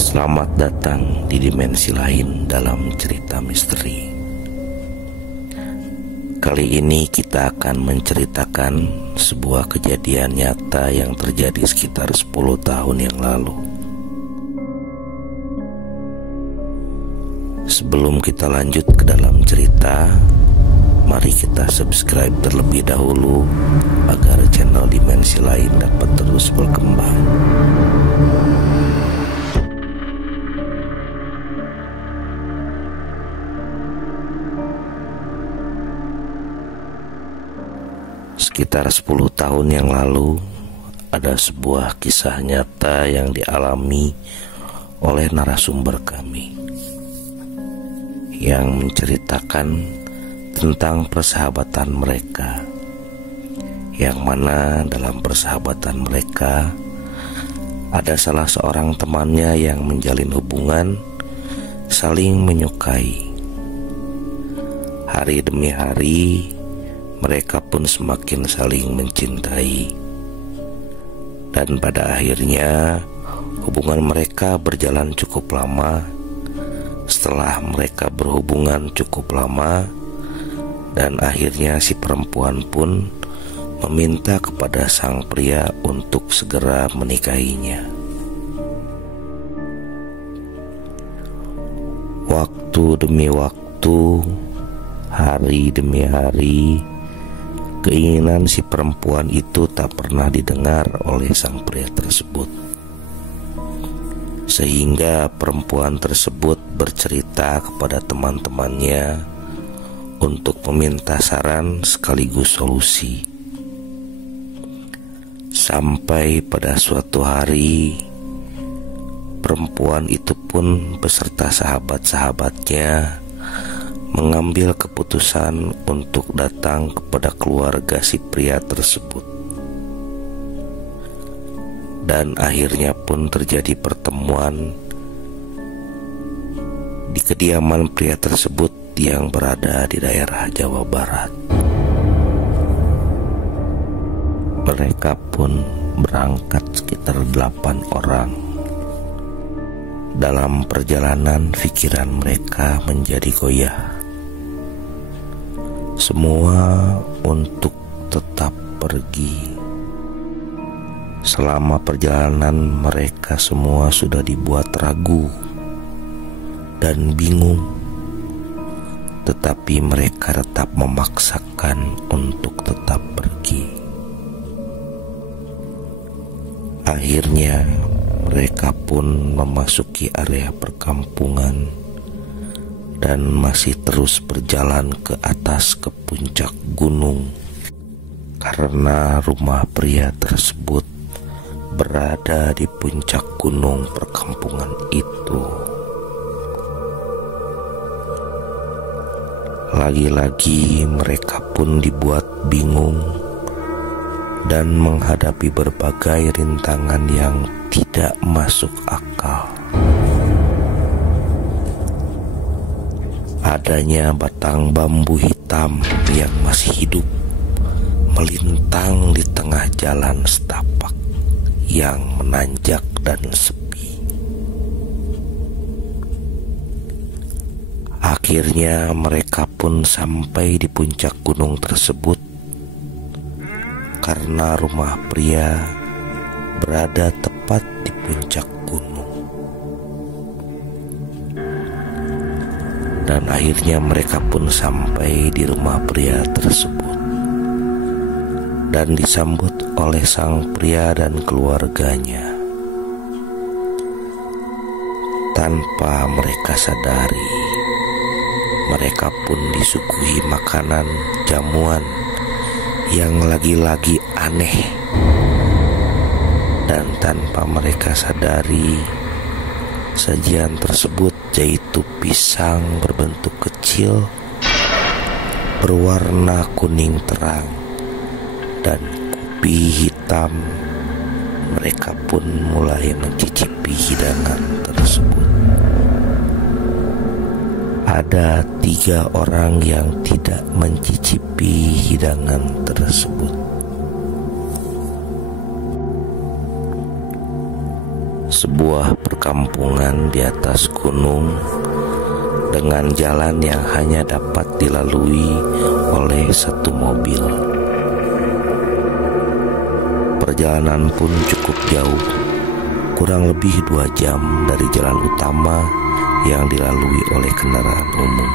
Selamat datang di dimensi lain dalam cerita misteri. Kali ini kita akan menceritakan sebuah kejadian nyata yang terjadi sekitar 10 tahun yang lalu. Sebelum kita lanjut ke dalam cerita, mari kita subscribe terlebih dahulu agar channel dimensi lain dapat terus berkembang. Sekitar 10 tahun yang lalu, ada sebuah kisah nyata yang dialami oleh narasumber kami yang menceritakan tentang persahabatan mereka, yang mana dalam persahabatan mereka ada salah seorang temannya yang menjalin hubungan saling menyukai. Hari demi hari mereka pun semakin saling mencintai, dan pada akhirnya hubungan mereka berjalan cukup lama. Setelah mereka berhubungan cukup lama, dan akhirnya si perempuan pun meminta kepada sang pria untuk segera menikahinya. Waktu demi waktu, hari demi hari, keinginan si perempuan itu tak pernah didengar oleh sang pria tersebut, sehingga perempuan tersebut bercerita kepada teman-temannya untuk meminta saran sekaligus solusi. Sampai pada suatu hari, perempuan itu pun beserta sahabat-sahabatnya mengambil keputusan untuk datang kepada keluarga si pria tersebut. Dan akhirnya pun terjadi pertemuan di kediaman pria tersebut yang berada di daerah Jawa Barat. Mereka pun berangkat sekitar 8 orang. Dalam perjalanan, pikiran mereka menjadi goyah. Semua untuk tetap pergi. Selama perjalanan mereka semua sudah dibuat ragu dan bingung, tetapi mereka tetap memaksakan untuk tetap pergi. Akhirnya mereka pun memasuki area perkampungan dan masih terus berjalan ke atas ke puncak gunung, karena rumah pria tersebut berada di puncak gunung perkampungan itu. Lagi-lagi mereka pun dibuat bingung dan menghadapi berbagai rintangan yang tidak masuk akal. Adanya batang bambu hitam yang masih hidup melintang di tengah jalan setapak yang menanjak dan sepi. Akhirnya mereka pun sampai di puncak gunung tersebut, karena rumah pria berada tepat di puncak gunung. Dan akhirnya mereka pun sampai di rumah pria tersebut dan disambut oleh sang pria dan keluarganya. Tanpa mereka sadari, mereka pun disuguhi makanan jamuan yang lagi-lagi aneh. Dan tanpa mereka sadari, sajian tersebut yaitu pisang berbentuk kecil, berwarna kuning terang, dan kopi hitam. Mereka pun mulai mencicipi hidangan tersebut. Ada 3 orang yang tidak mencicipi hidangan tersebut. sebuah perkampungan di atas gunung dengan jalan yang hanya dapat dilalui oleh satu mobil. Perjalanan pun cukup jauh, kurang lebih 2 jam dari jalan utama yang dilalui oleh kendaraan umum.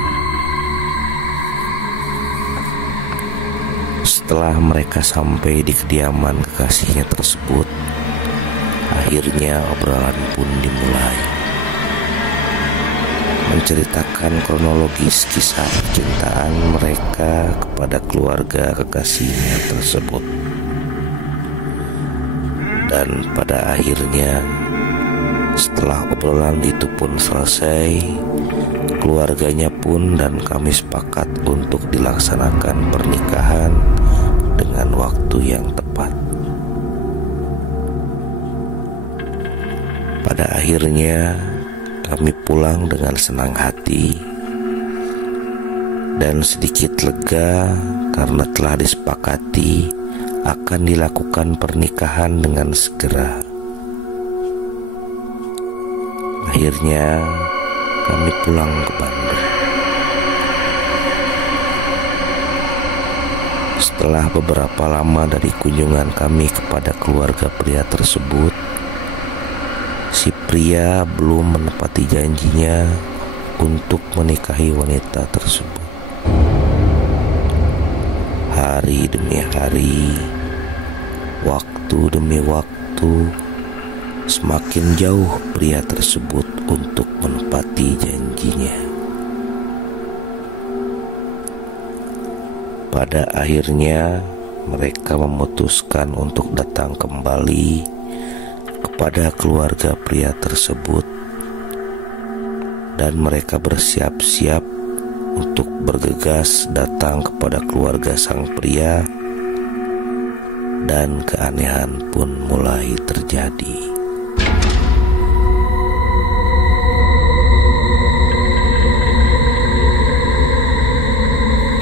Setelah mereka sampai di kediaman kekasihnya tersebut, akhirnya obrolan pun dimulai. Menceritakan kronologis kisah percintaan mereka kepada keluarga kekasihnya tersebut. Dan pada akhirnya, setelah obrolan itu pun selesai, keluarganya pun dan kami sepakat untuk dilaksanakan pernikahan dengan waktu yang tepat. Pada akhirnya kami pulang dengan senang hati dan sedikit lega karena telah disepakati akan dilakukan pernikahan dengan segera. Akhirnya kami pulang ke Bandung. Setelah beberapa lama dari kunjungan kami kepada keluarga pria tersebut, si pria belum menepati janjinya untuk menikahi wanita tersebut. Hari demi hari, waktu demi waktu, semakin jauh pria tersebut untuk menepati janjinya. Pada akhirnya mereka memutuskan untuk datang kembali kepada keluarga pria tersebut, dan mereka bersiap-siap untuk bergegas datang kepada keluarga sang pria, dan keanehan pun mulai terjadi.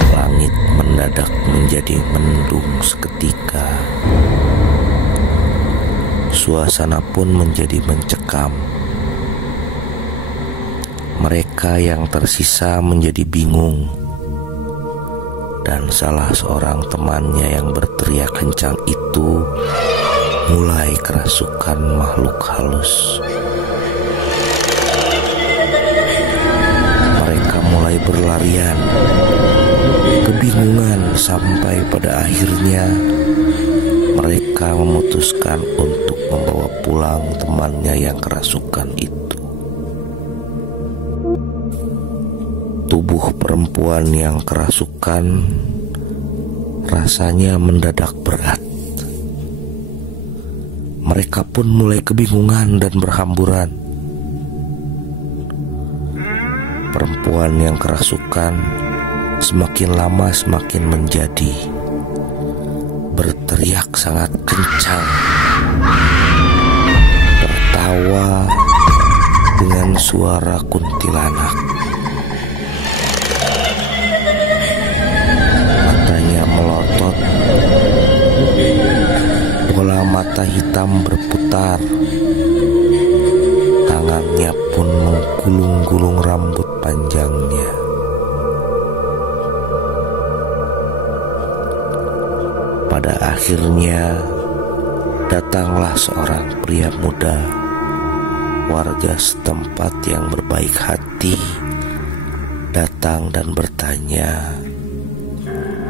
Langit mendadak menjadi mendung seketika. Suasana pun menjadi mencekam. Mereka yang tersisa menjadi bingung, dan salah seorang temannya yang berteriak kencang itu mulai kerasukan makhluk halus. Mereka mulai berlarian, kebingungan, sampai pada akhirnya mereka memutuskan untuk membawa pulang temannya yang kerasukan itu. Tubuh perempuan yang kerasukan rasanya mendadak berat. Mereka pun mulai kebingungan dan berhamburan. Perempuan yang kerasukan semakin lama semakin menjadi, berteriak sangat kencang, tertawa dengan suara kuntilanak. Matanya melotot, bola mata hitam berputar, tangannya pun menggulung-gulung rambut panjangnya. Pada akhirnya datanglah seorang pria muda, warga setempat yang berbaik hati, datang dan bertanya,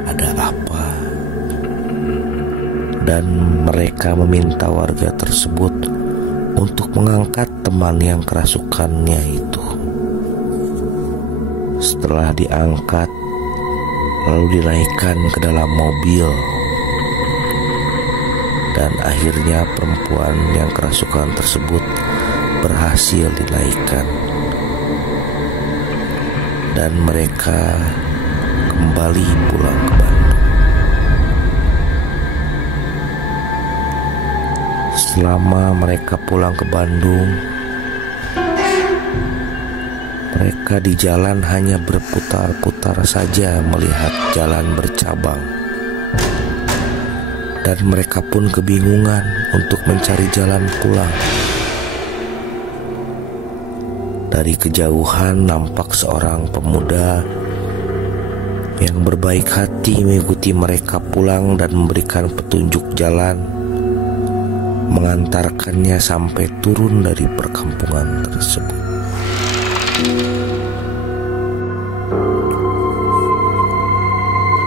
"Ada apa?" Dan mereka meminta warga tersebut untuk mengangkat teman yang kerasukannya itu. Setelah diangkat, lalu dinaikkan ke dalam mobil, dan akhirnya perempuan yang kerasukan tersebut berhasil dinaikkan, dan mereka kembali pulang ke Bandung. Selama mereka pulang ke Bandung, mereka di jalan hanya berputar-putar saja melihat jalan bercabang, dan mereka pun kebingungan untuk mencari jalan pulang. Dari kejauhan nampak seorang pemuda yang berbaik hati mengikuti mereka pulang dan memberikan petunjuk jalan, mengantarkannya sampai turun dari perkampungan tersebut.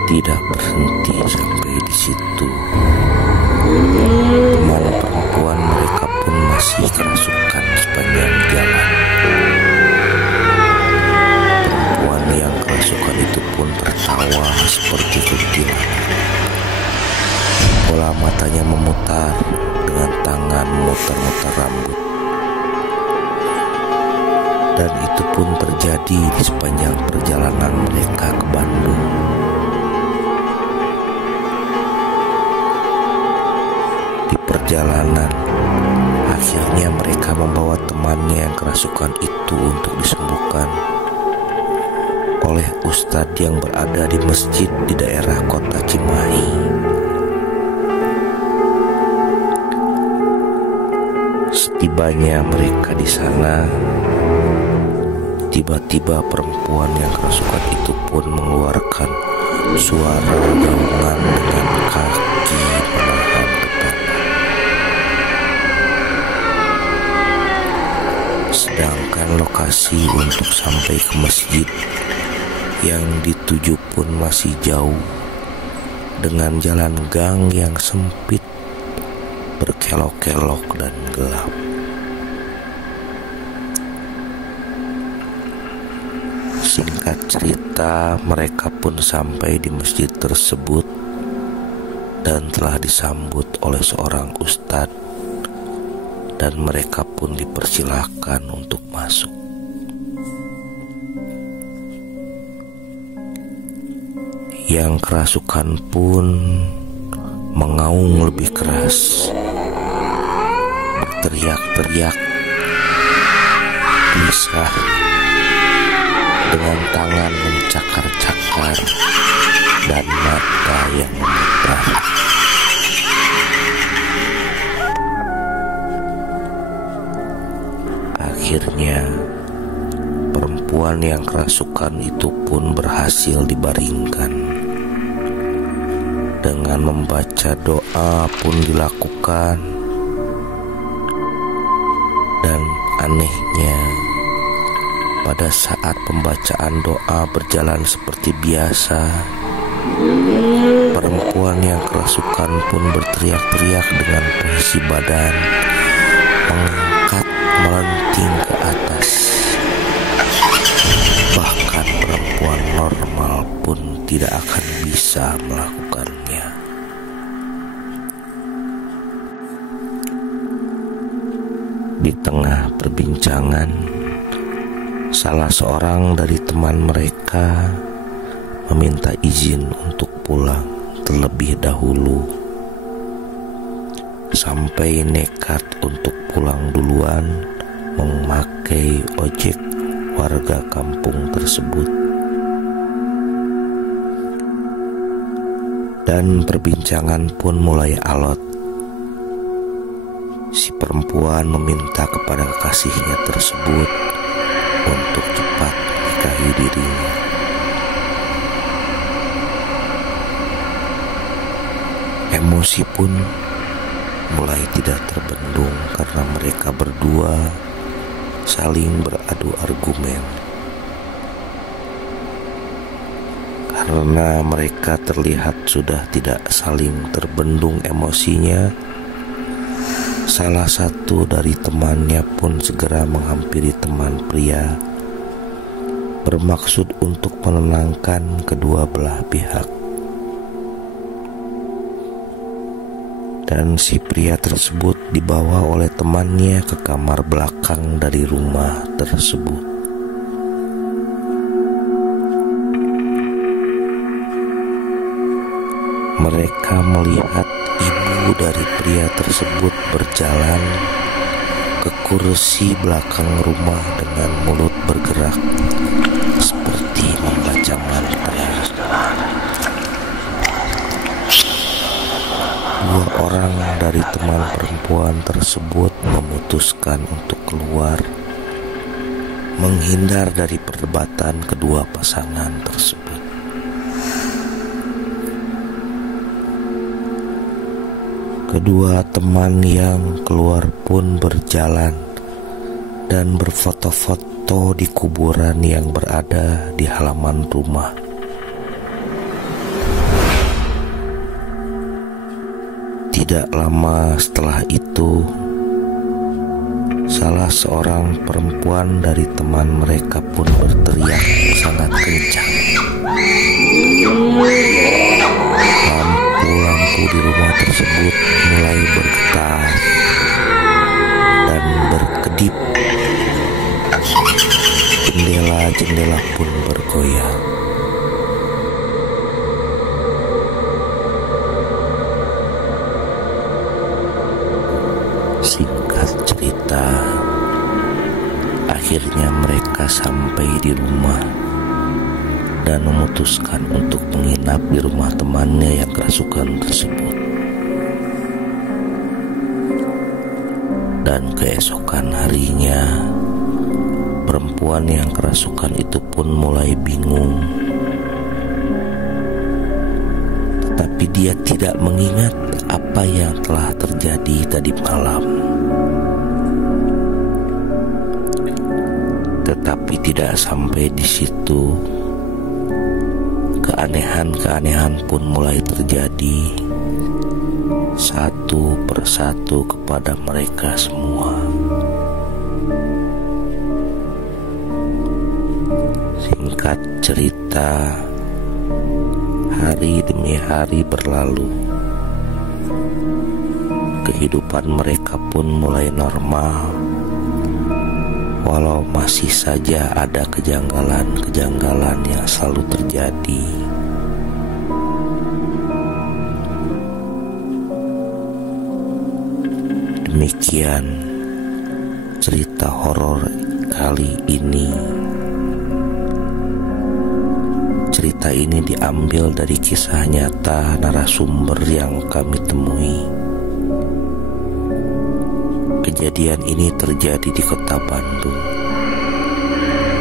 Tidak berhenti sampai di situ. Teman perempuan mereka pun masih kerasukan sepanjang jalan. Perempuan yang kerasukan itu pun tertawa seperti kuntilanak. Bola matanya memutar, dengan tangan memutar-mutar rambut. Dan itu pun terjadi di sepanjang perjalanan mereka ke Bandung. Di perjalanan, akhirnya mereka membawa temannya yang kerasukan itu untuk disembuhkan oleh ustadz yang berada di masjid di daerah kota Cimahi. Setibanya mereka di sana, tiba-tiba perempuan yang kerasukan itu pun mengeluarkan suara gaungan dengan kaki menahan ke tanah. Sedangkan lokasi untuk sampai ke masjid yang dituju pun masih jauh, dengan jalan gang yang sempit, berkelok-kelok dan gelap. Singkat cerita, mereka pun sampai di masjid tersebut dan telah disambut oleh seorang ustadz, dan mereka pun dipersilahkan untuk masuk. Yang kerasukan pun mengaung lebih keras, berteriak-teriak, gelisah, dengan tangan mencakar-cakar dan mata yang memutar. Akhirnya perempuan yang kerasukan itu pun berhasil dibaringkan. Dengan membaca doa pun dilakukan, dan anehnya pada saat pembacaan doa berjalan seperti biasa, perempuan yang kerasukan pun berteriak-teriak dengan posisi badan mengangkat melenting ke atas. Bahkan perempuan normal pun tidak akan bisa melakukannya. Di tengah perbincangan, salah seorang dari teman mereka meminta izin untuk pulang terlebih dahulu. Sampai nekat untuk pulang duluan memakai ojek warga kampung tersebut. Dan perbincangan pun mulai alot. Si perempuan meminta kepada kekasihnya tersebut untuk cepat menikahi dirinya. Emosi pun mulai tidak terbendung karena mereka berdua saling beradu argumen. Karena mereka terlihat sudah tidak saling terbendung emosinya, salah satu dari temannya pun segera menghampiri teman pria, bermaksud untuk menenangkan kedua belah pihak. Dan si pria tersebut dibawa oleh temannya ke kamar belakang dari rumah tersebut. Mereka melihat ibu dari pria tersebut berjalan ke kursi belakang rumah dengan mulut bergerak seperti membaca mantra. Dua orang dari teman perempuan tersebut memutuskan untuk keluar menghindar dari perdebatan kedua pasangan tersebut. Kedua teman yang keluar pun berjalan dan berfoto-foto di kuburan yang berada di halaman rumah. Tidak lama setelah itu, salah seorang perempuan dari teman mereka pun berteriak sangat kencang. Lampu-lampu di rumah tersebut mulai bergetar dan berkedip. Jendela-jendela pun bergoyang. Singkat cerita, akhirnya mereka sampai di rumah dan memutuskan untuk menginap di rumah temannya yang kerasukan tersebut. Dan keesokan harinya, perempuan yang kerasukan itu pun mulai bingung. Tetapi dia tidak mengingat apa yang telah terjadi tadi malam. Tetapi tidak sampai di situ, keanehan-keanehan pun mulai terjadi satu persatu kepada mereka semua. Singkat cerita, hari demi hari berlalu. Kehidupan mereka pun mulai normal, walau masih saja ada kejanggalan-kejanggalan yang selalu terjadi. Demikian cerita horor kali ini. Cerita ini diambil dari kisah nyata narasumber yang kami temui. Kejadian ini terjadi di kota Bandung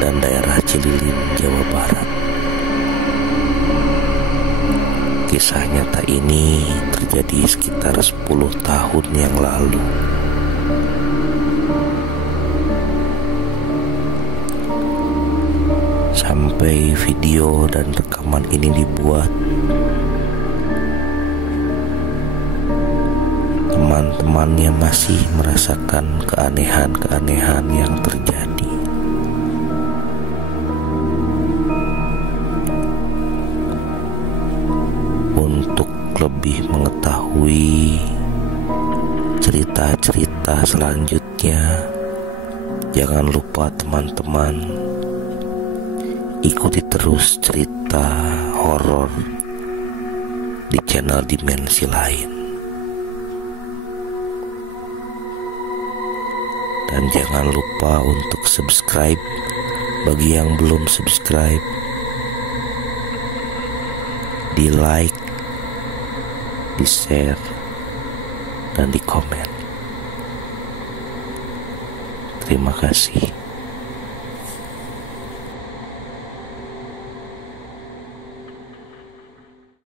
dan daerah Cililin, Jawa Barat. Kisah nyata ini terjadi sekitar 10 tahun yang lalu. Sampai video dan rekaman ini dibuat, teman-temannya masih merasakan keanehan-keanehan yang terjadi. Untuk lebih mengetahui cerita-cerita selanjutnya, jangan lupa teman-teman ikuti terus cerita horor di channel Dimensi Lain. Dan jangan lupa untuk subscribe bagi yang belum subscribe, di like, di share, dan di komen. Terima kasih.